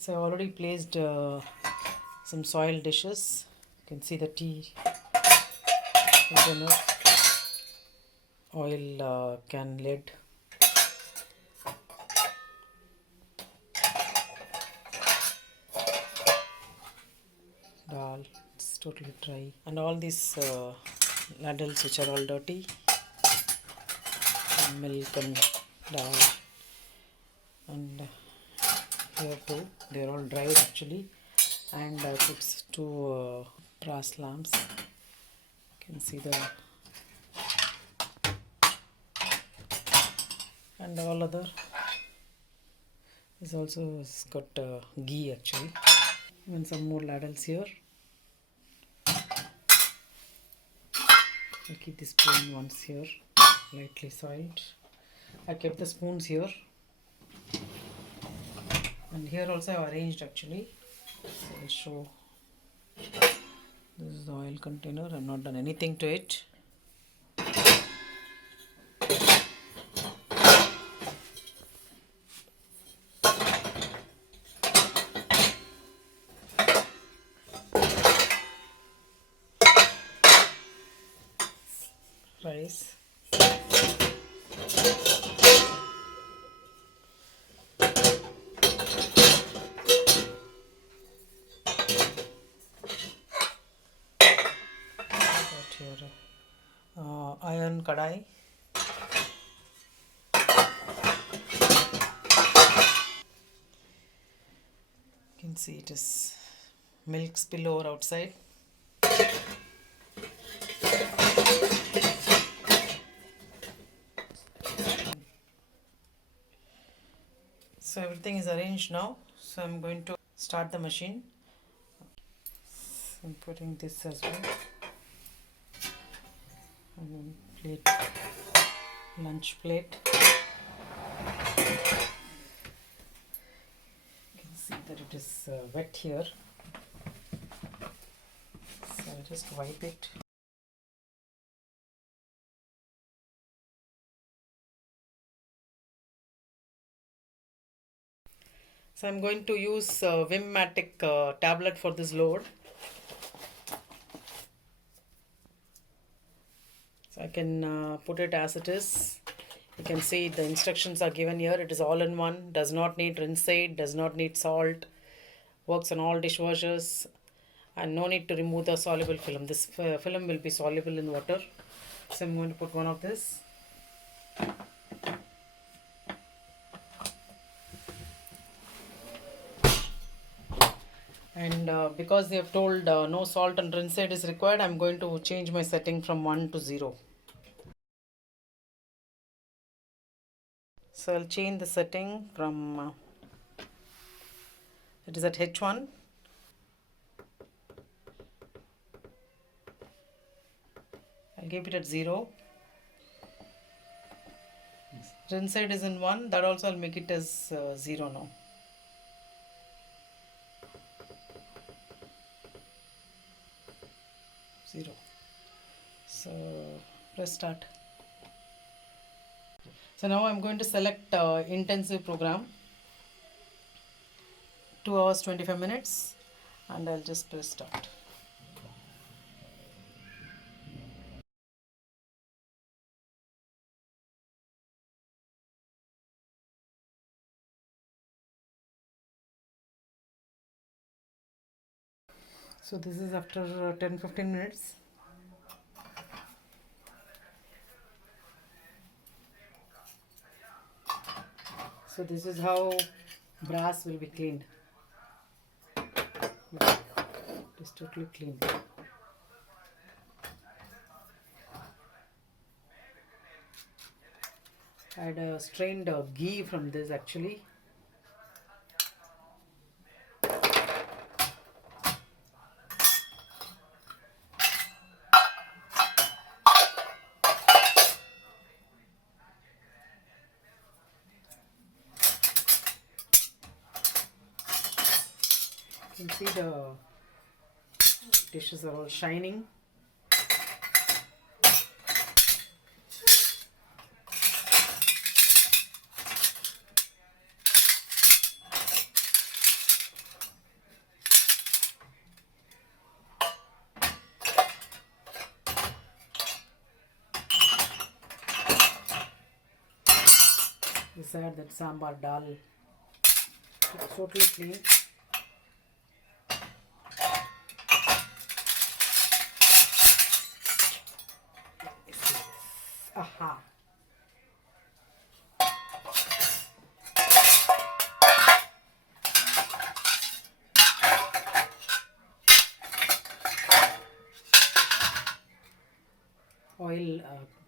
So I already placed some soil dishes. You can see the tea container, oil can lid. Dal, it's totally dry. And all these ladles which are all dirty. Milk and dal. And here too, they're all dried actually. And I put two brass lamps. You can see the and all other is also got ghee actually. And some more ladles here. I'll keep the spoon once here, lightly soiled. I kept the spoons here, and here also I've arranged actually. So I'll show. This is the oil container. I've not done anything to it. Rice. Got here iron kadai. You can see it is milk spillover outside. So everything is arranged now. So I'm going to start the machine. So I'm putting this as well. And then plate, lunch plate. You can see that it is wet here. So I'll just wipe it. So I'm going to use Vim matic tablet for this load. So I can put it as it is. You can see the instructions are given here. It is all in one, does not need rinse aid, does not need salt, works on all dishwashers, and no need to remove the soluble film. This film will be soluble in water. So I'm going to put one of this. And because they have told no salt and rinse aid is required, I'm going to change my setting from 1 to 0. So I'll change the setting from, it is at H1. I'll keep it at 0. Rinse aid is in 1, that also I'll make it as 0 now. Zero. So press start. So now I'm going to select intensive program, 2 hours 25 minutes, and I'll just press start. So this is after 10-15 minutes. So this is how brass will be cleaned. It is totally clean. I had strained ghee from this actually. You can see the dishes are all shining. This side, that sambar dal. It's totally clean. Aha. Oil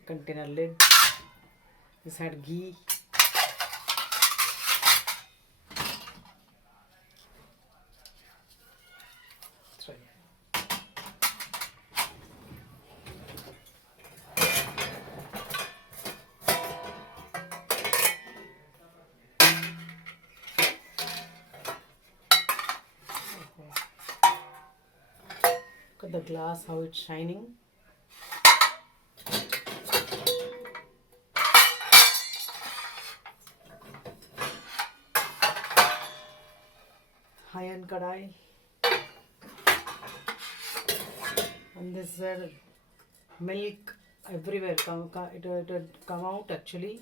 container lid. This had ghee. Look at the glass, how it's shining. Iron kadai. And this is milk everywhere. It would come out actually.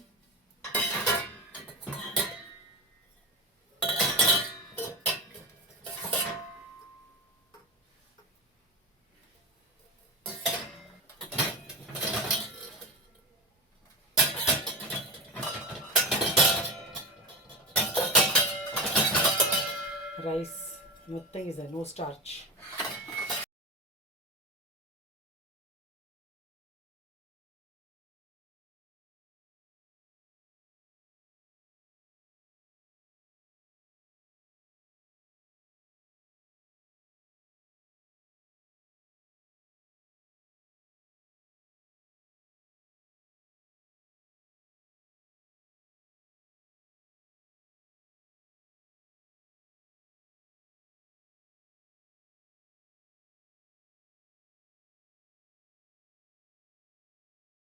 Rice, nothing is there, no starch.